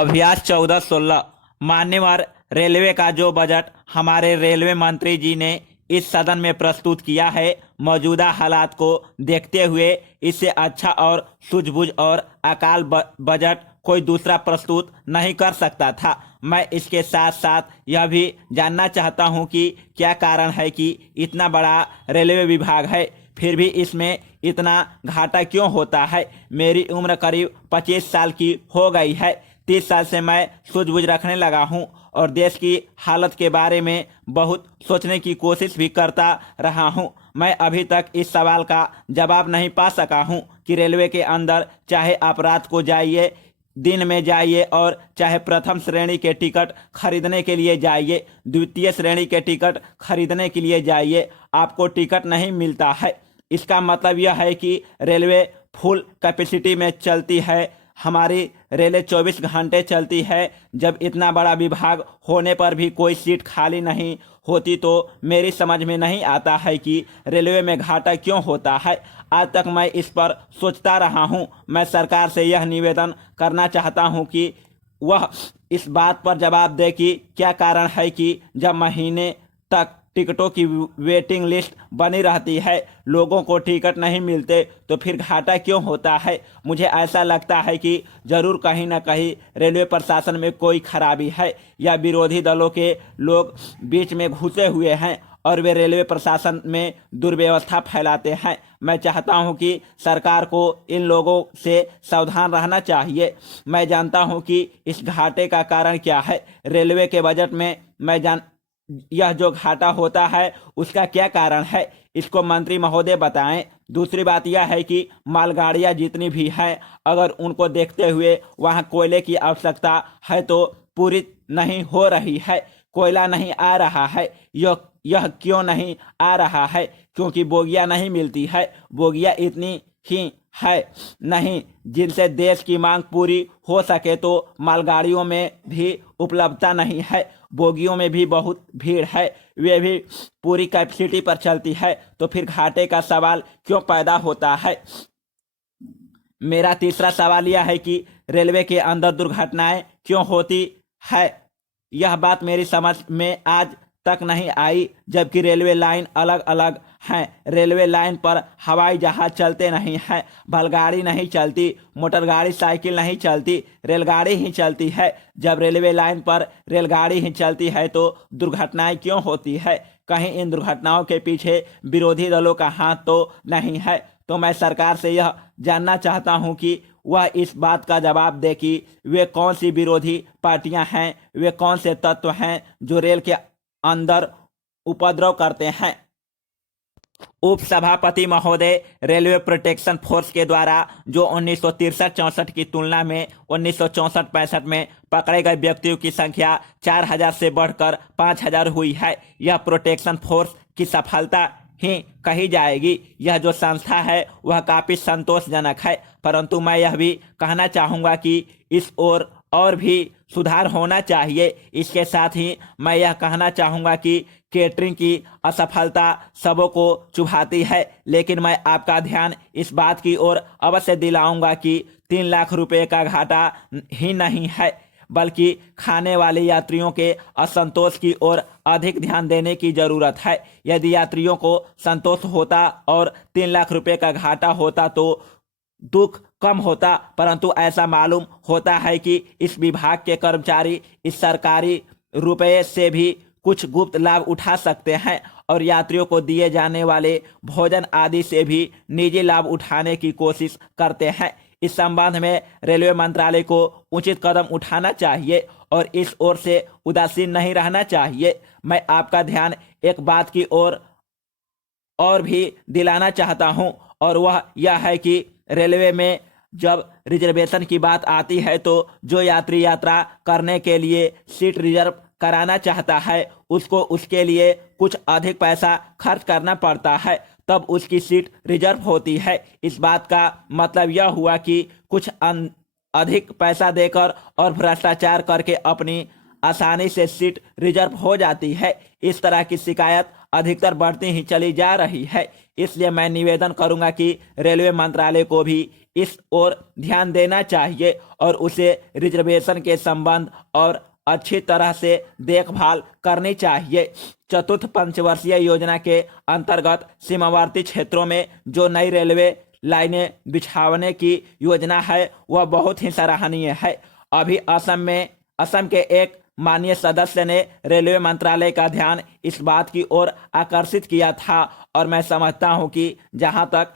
अभ्यास 14-16 मान्यवर रेलवे का जो बजट हमारे रेलवे मंत्री जी ने इस सदन में प्रस्तुत किया है, मौजूदा हालात को देखते हुए इससे अच्छा और सूझबूझ और अकाल बजट कोई दूसरा प्रस्तुत नहीं कर सकता था। मैं इसके साथ साथ यह भी जानना चाहता हूं कि क्या कारण है कि इतना बड़ा रेलवे विभाग है फिर भी इसमें इतना घाटा क्यों होता है। मेरी उम्र करीब 25 साल की हो गई है। 30 साल से मैं सूझबूझ रखने लगा हूं और देश की हालत के बारे में बहुत सोचने की कोशिश भी करता रहा हूं। मैं अभी तक इस सवाल का जवाब नहीं पा सका हूं कि रेलवे के अंदर चाहे आप रात को जाइए, दिन में जाइए और चाहे प्रथम श्रेणी के टिकट खरीदने के लिए जाइए, द्वितीय श्रेणी के टिकट खरीदने के लिए जाइए, आपको टिकट नहीं मिलता है। इसका मतलब यह है कि रेलवे फुल कैपेसिटी में चलती है। हमारी रेलें 24 घंटे चलती है। जब इतना बड़ा विभाग होने पर भी कोई सीट खाली नहीं होती तो मेरी समझ में नहीं आता है कि रेलवे में घाटा क्यों होता है। आज तक मैं इस पर सोचता रहा हूं। मैं सरकार से यह निवेदन करना चाहता हूं कि वह इस बात पर जवाब दे कि क्या कारण है कि जब महीने तक टिकटों की वेटिंग लिस्ट बनी रहती है, लोगों को टिकट नहीं मिलते, तो फिर घाटा क्यों होता है। मुझे ऐसा लगता है कि जरूर कहीं ना कहीं रेलवे प्रशासन में कोई खराबी है या विरोधी दलों के लोग बीच में घुसे हुए हैं और वे रेलवे प्रशासन में दुर्व्यवस्था फैलाते हैं। मैं चाहता हूं कि सरकार को इन लोगों से सावधान रहना चाहिए। मैं जानता हूं कि इस घाटे का कारण क्या है। रेलवे के बजट में यह जो घाटा होता है उसका क्या कारण है, इसको मंत्री महोदय बताएं। दूसरी बात यह है कि मालगाड़ियां जितनी भी हैं, अगर उनको देखते हुए वहां कोयले की आवश्यकता है तो पूरी नहीं हो रही है। कोयला नहीं आ रहा है। यह क्यों नहीं आ रहा है? क्योंकि बोगियां नहीं मिलती है। बोगियां इतनी ही है नहीं जिनसे देश की मांग पूरी हो सके, तो मालगाड़ियों में भी उपलब्धता नहीं है। बोगियों में भी बहुत भीड़ है, वे भी पूरी कैपेसिटी पर चलती है, तो फिर घाटे का सवाल क्यों पैदा होता है। मेरा तीसरा सवाल यह है कि रेलवे के अंदर दुर्घटनाएं क्यों होती है। यह बात मेरी समझ में आज तक नहीं आई, जबकि रेलवे लाइन अलग अलग हैं। रेलवे लाइन पर हवाई जहाज चलते नहीं हैं, बैलगाड़ी नहीं चलती, मोटर गाड़ी साइकिल नहीं चलती, रेलगाड़ी ही चलती है। जब रेलवे लाइन पर रेलगाड़ी ही चलती है तो दुर्घटनाएं क्यों होती है? कहीं इन दुर्घटनाओं के पीछे विरोधी दलों का हाथ तो नहीं है। तो मैं सरकार से यह जानना चाहता हूं कि वह इस बात का जवाब दे कि वे कौन सी विरोधी पार्टियां हैं, वे कौन से तत्व हैं जो रेल के अंदर उपद्रव करते हैं। उप सभापति महोदय, रेलवे प्रोटेक्शन फोर्स के द्वारा जो 1963-64 की तुलना में 1964-65 में पकड़े गए व्यक्तियों की संख्या 4000 से बढ़कर 5000 हुई है। यह प्रोटेक्शन फोर्स की सफलता ही कही जाएगी। यह जो संस्था है वह काफी संतोषजनक है, परंतु मैं यह भी कहना चाहूँगा कि इस ओर और भी सुधार होना चाहिए। इसके साथ ही मैं यह कहना चाहूँगा कि केटरिंग की असफलता सबों को चुभाती है, लेकिन मैं आपका ध्यान इस बात की ओर अवश्य दिलाऊंगा कि 3 लाख रुपए का घाटा ही नहीं है, बल्कि खाने वाले यात्रियों के असंतोष की ओर अधिक ध्यान देने की जरूरत है। यदि यात्रियों को संतोष होता और 3 लाख रुपए का घाटा होता तो दुख कम होता, परंतु ऐसा मालूम होता है कि इस विभाग के कर्मचारी इस सरकारी रुपये से भी कुछ गुप्त लाभ उठा सकते हैं और यात्रियों को दिए जाने वाले भोजन आदि से भी निजी लाभ उठाने की कोशिश करते हैं। इस संबंध में रेलवे मंत्रालय को उचित कदम उठाना चाहिए और इस ओर से उदासीन नहीं रहना चाहिए। मैं आपका ध्यान एक बात की ओर और भी दिलाना चाहता हूं, और वह यह है कि रेलवे में जब रिजर्वेशन की बात आती है तो जो यात्री यात्रा करने के लिए सीट रिजर्व कराना चाहता है उसको उसके लिए कुछ अधिक पैसा खर्च करना पड़ता है, तब उसकी सीट रिजर्व होती है। इस बात का मतलब यह हुआ कि कुछ अधिक पैसा देकर और भ्रष्टाचार करके अपनी आसानी से सीट रिजर्व हो जाती है। इस तरह की शिकायत अधिकतर बढ़ती ही चली जा रही है। इसलिए मैं निवेदन करूंगा कि रेलवे मंत्रालय को भी इस ओर ध्यान देना चाहिए और उसे रिजर्वेशन के संबंध और अच्छी तरह से देखभाल करनी चाहिए। चतुर्थ पंचवर्षीय योजना के अंतर्गत सीमावर्ती क्षेत्रों में जो नई रेलवे लाइनें बिछाने की योजना है वह बहुत ही सराहनीय है। अभी असम के एक माननीय सदस्य ने रेलवे मंत्रालय का ध्यान इस बात की ओर आकर्षित किया था और मैं समझता हूं कि जहां तक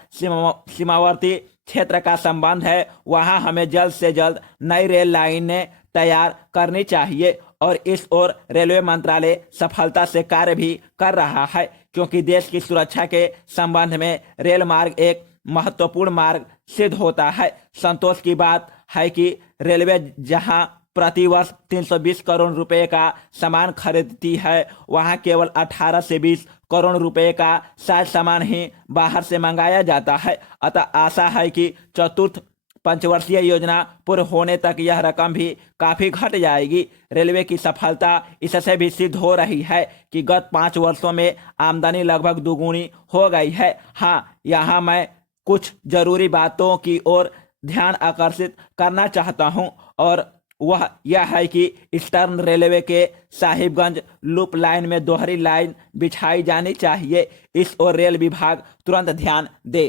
सीमावर्ती क्षेत्र का संबंध है वहां हमें जल्द से जल्द नई रेल लाइनें तैयार करनी चाहिए और इस ओर रेलवे मंत्रालय सफलता से कार्य भी कर रहा है, क्योंकि देश की सुरक्षा के संबंध में रेल मार्ग एक महत्वपूर्ण मार्ग सिद्ध होता है। संतोष की बात है कि रेलवे जहां प्रतिवर्ष 320 करोड़ रुपए का सामान खरीदती है वहां केवल 18 से 20 करोड़ रुपए का शायद सामान ही बाहर से मंगाया जाता है। अतः आशा है कि चतुर्थ पंचवर्षीय योजना पूर्ण होने तक यह रकम भी काफी घट जाएगी। रेलवे की सफलता इससे भी सिद्ध हो रही है कि गत 5 वर्षों में आमदनी लगभग दुगुनी हो गई है। हाँ, यहाँ मैं कुछ जरूरी बातों की ओर ध्यान आकर्षित करना चाहता हूँ और वह यह है कि ईस्टर्न रेलवे के साहिबगंज लूप लाइन में दोहरी लाइन बिछाई जानी चाहिए। इस ओर रेल विभाग तुरंत ध्यान दे।